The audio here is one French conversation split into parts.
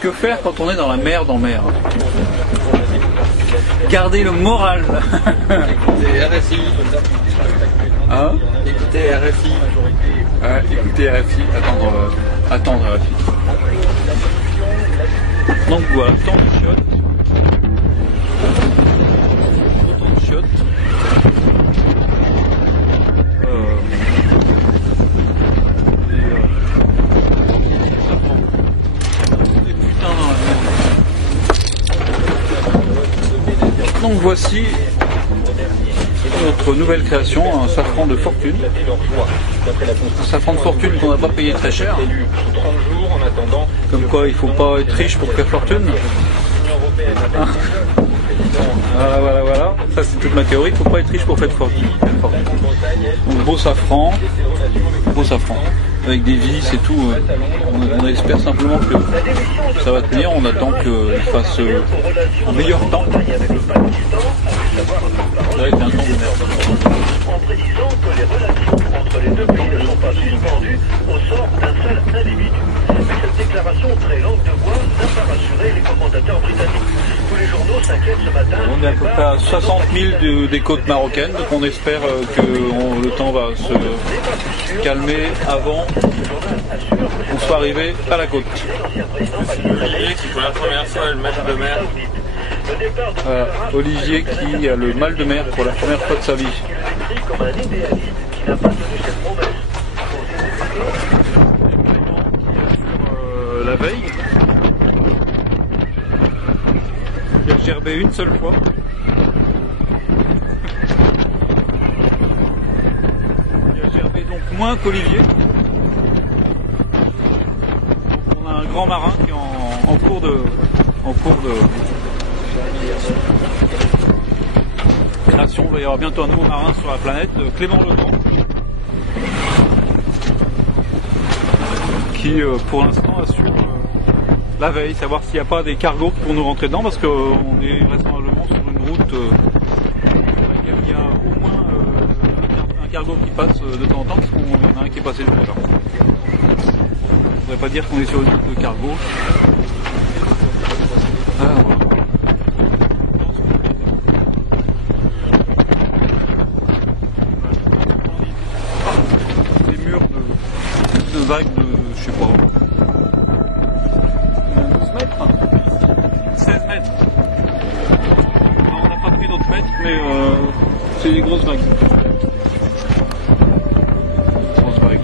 Que faire quand on est dans la merde en mer? Garder le moral. Écoutez RFI. Hein? Écoutez RFI. Ouais, écoutez RFI, attendre RFI. Donc voilà, tant de chiottes. Autant de chiottes. Ça prend. Des putains dans la merde. Donc voici notre nouvelle création, un safran de fortune. Un safran de fortune qu'on n'a pas payé très cher. Comme quoi il faut pas être riche pour faire fortune. Voilà. Ça c'est toute ma théorie, il faut pas être riche pour faire fortune. Donc beau safran. Avec des vis et tout. On espère simplement que ça va tenir, on attend qu'il fasse un meilleur temps. Ça va être un temps de merde. En précisant que les relations entre les deux pays ne sont pas suspendues au sort d'un seul individu. Mais cette déclaration très longue de bois n'a pas rassuré les commentateurs britanniques. Tous les journaux s'inquiètent ce matin. On est à peu près à 60 000 des côtes marocaines, donc on espère que le temps va se calmer avant qu'on soit arrivé à la côte. Olivier qui pour la première fois a le mal de mer. Olivier qui a le mal de mer pour la première fois de sa vie. Comme un idéaliste qui n'a pas tenu cette promesse. La veille, il a gerbé une seule fois. Il a gerbé donc moins qu'Olivier. On a un grand marin qui est en cours de création. Il va y avoir bientôt un nouveau marin sur la planète, Clément Legrand, qui pour l'instant assure la veille, savoir s'il n'y a pas des cargos qui vont nous rentrer dedans, parce qu'on est vraisemblablement sur une route, il y a au moins un cargo qui passe de temps en temps, parce qu'on en a un qui est passé tout à l'heure. Ça ne voudrait pas dire qu'on est sur une route de cargo. Voilà. Des murs de vagues de, je sais pas, 12 mètres, 16 mètres. Alors, on n'a pas pris d'autres mètres, mais c'est des grosses vagues. Grosses vagues.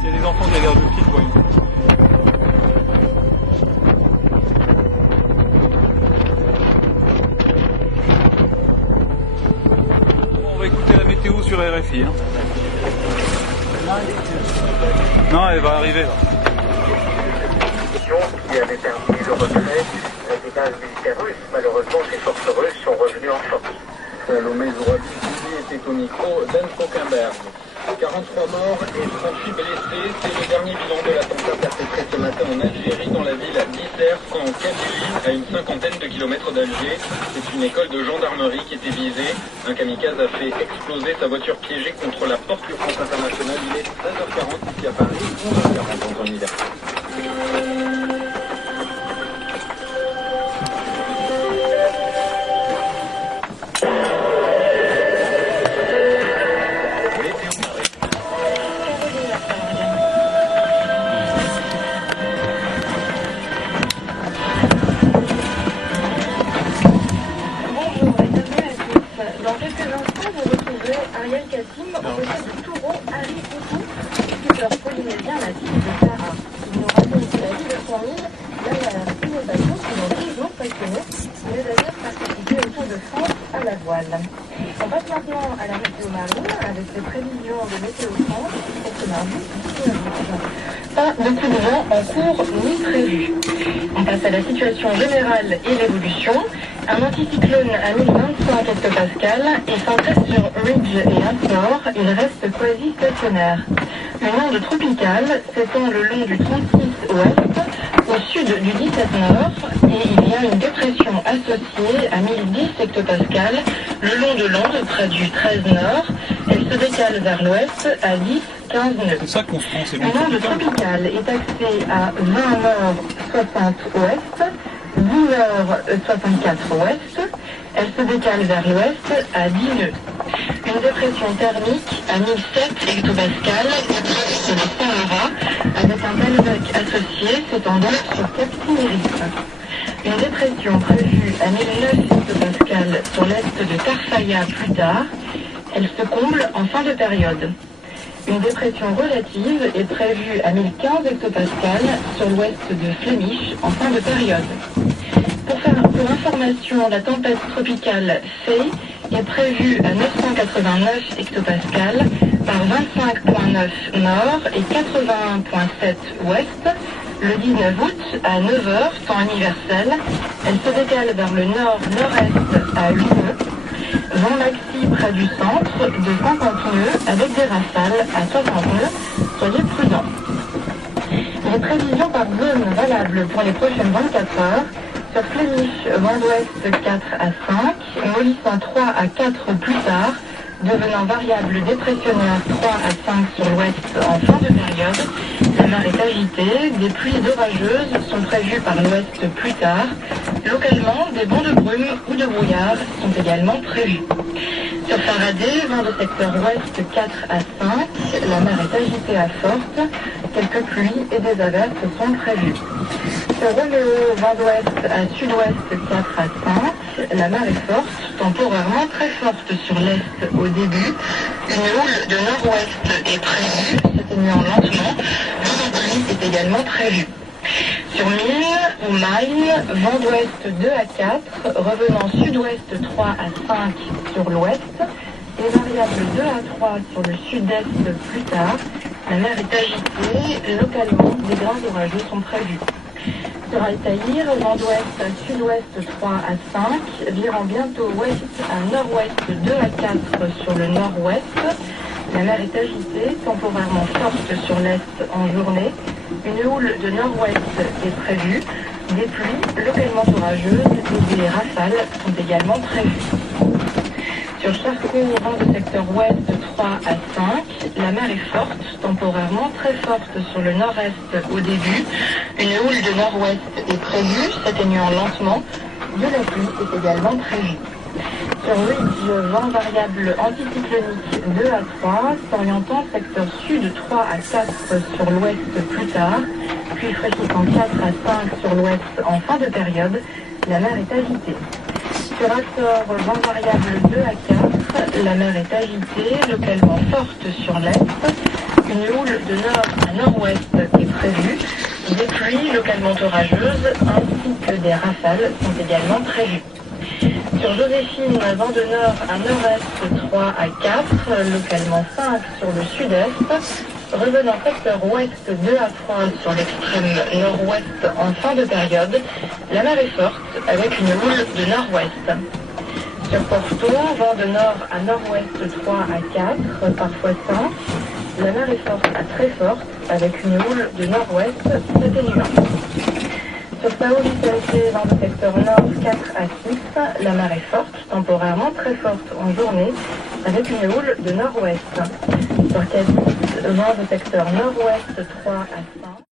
S'il y a des enfants qui regardent le film, je vois une. On va écouter la météo sur RFI. Hein. Non, elle va arriver là. Qui avait permis le retrait des bases militaires russes. Malheureusement, ces forces russes sont revenues en force. Salomé Zourabi était au micro d'Anne Fauquemberg. 43 morts et 38 blessés, c'est le dernier bilan de l'attentat perpétré ce matin en Algérie, dans la ville d'Isser, en Kabylie, à une cinquantaine de kilomètres d'Alger. C'est une école de gendarmerie qui était visée. Un kamikaze a fait exploser sa voiture piégée contre la porte de France Internationale. Il est 13h40 ici à Paris, 11h40 en temps universel. Dans quelques instants, vous retrouverez Ariel Kassim au côté du taureau Harry Poutou, skipper polynésien natif de Tara. Il nous raconte la vie de son île derrière une bateau qui l'ont toujours passionné. Il a d'ailleurs participé au Tour de France à la voile. On passe maintenant à la météo marine avec les prévisions de Météo France pour ce mardi 19 août. Pas de coup de vent en cours ni prévu. On passe à la situation générale et l'évolution. Un anticyclone à 1025 hectopascales est centré sur Ridge et Nord. Il reste quasi stationnaire. Une onde tropicale s'étend le long du 36 ouest au sud du 17 nord et il y a une dépression associée à 1010 hectopascales le long de l'onde près du 13 nord. Elle se décale vers l'ouest à 10-15 nœuds. C'est ça qu'on se prend, c'est Une onde tropicale est axée à 20 nord 60 ouest, 10 nord 64 ouest. Elle se décale vers l'ouest à 10 nœuds. Une dépression thermique à 1007 hectopascales sur le Sahara avec un Belvec associé s'étendant sur Cap Ténérife. Une dépression prévue à 1009 hectopascales sur l'est de Tarfaya plus tard. Elle se comble en fin de période. Une dépression relative est prévue à 1015 hectopascales sur l'ouest de Flemish en fin de période. Pour information, la tempête tropicale Faye est prévue à 989 hectopascales par 25,9 nord et 81,7 ouest. Le 19 août, à 9h, temps universel, elle se décale vers le nord-nord-est à 8 nœuds. Vent maxi près du centre de 50 nœuds avec des rafales à 60 nœuds. Soyez prudents. Les prévisions par zone valables pour les prochaines 24 heures. Sur Flemish, vent d'ouest 4 à 5, mollissant 3 à 4 plus tard, devenant variable dépressionné à 3 à 5 sur l'ouest en fin de période. La mer est agitée, des pluies orageuses sont prévues par l'ouest plus tard. Localement, des bancs de brume ou de brouillard sont également prévus. Sur Faraday, vent de secteur ouest 4 à 5, la mer est agitée à forte, quelques pluies et des averses sont prévues. Sur Roméo, vent d'ouest à sud-ouest 4 à 5, la mer est forte, temporairement très forte sur l'est au début. Une houle de nord-ouest est prévue, s'atténuant lentement. Vent de pluie est également prévu. Sur Mine ou Maine, vent d'ouest 2 à 4, revenant sud-ouest 3 à 5 sur l'ouest, et variable 2 à 3 sur le sud-est plus tard. La mer est agitée, localement des grains orageux sont prévus. Sur Altaïr, vent d'ouest à sud-ouest 3 à 5, virant bientôt ouest à nord-ouest 2 à 4 sur le nord-ouest. La mer est agitée, temporairement forte sur l'est en journée. Une houle de nord-ouest est prévue. Des pluies localement orageuses et des rafales sont également prévues. Sur Charcourt, vent de secteur ouest 3 à 5, la mer est forte, temporairement très forte sur le nord-est au début. Une houle de nord-ouest est prévue, s'atténuant lentement. De la pluie est également prévue. Sur Ridge, vent variable anticyclonique 2 à 3, s'orientant secteur sud 3 à 4 sur l'ouest plus tard, puis fraîchissant 4 à 5 sur l'ouest en fin de période. La mer est agitée. Sur Açores, vent variable 2 à 4, la mer est agitée, localement forte sur l'est. Une houle de nord à nord-ouest est prévue. Des pluies localement orageuses ainsi que des rafales sont également prévues. Sur Joséphine, vent de nord à nord-est 3 à 4, localement 5 sur le sud-est. Revenant secteur ouest 2 à 3 sur l'extrême nord-ouest en fin de période, la mer est forte avec une houle de nord-ouest. Sur Porto, vent de nord à nord-ouest 3 à 4, parfois 5. La mer est forte à très forte avec une houle de nord-ouest s'atténuant. Sur Sao Vicente, vent de secteur nord 4 à 6, la mer est forte, temporairement très forte en journée, avec une houle de nord-ouest. Sur Cadiz, vent de secteur nord-ouest 3 à 5.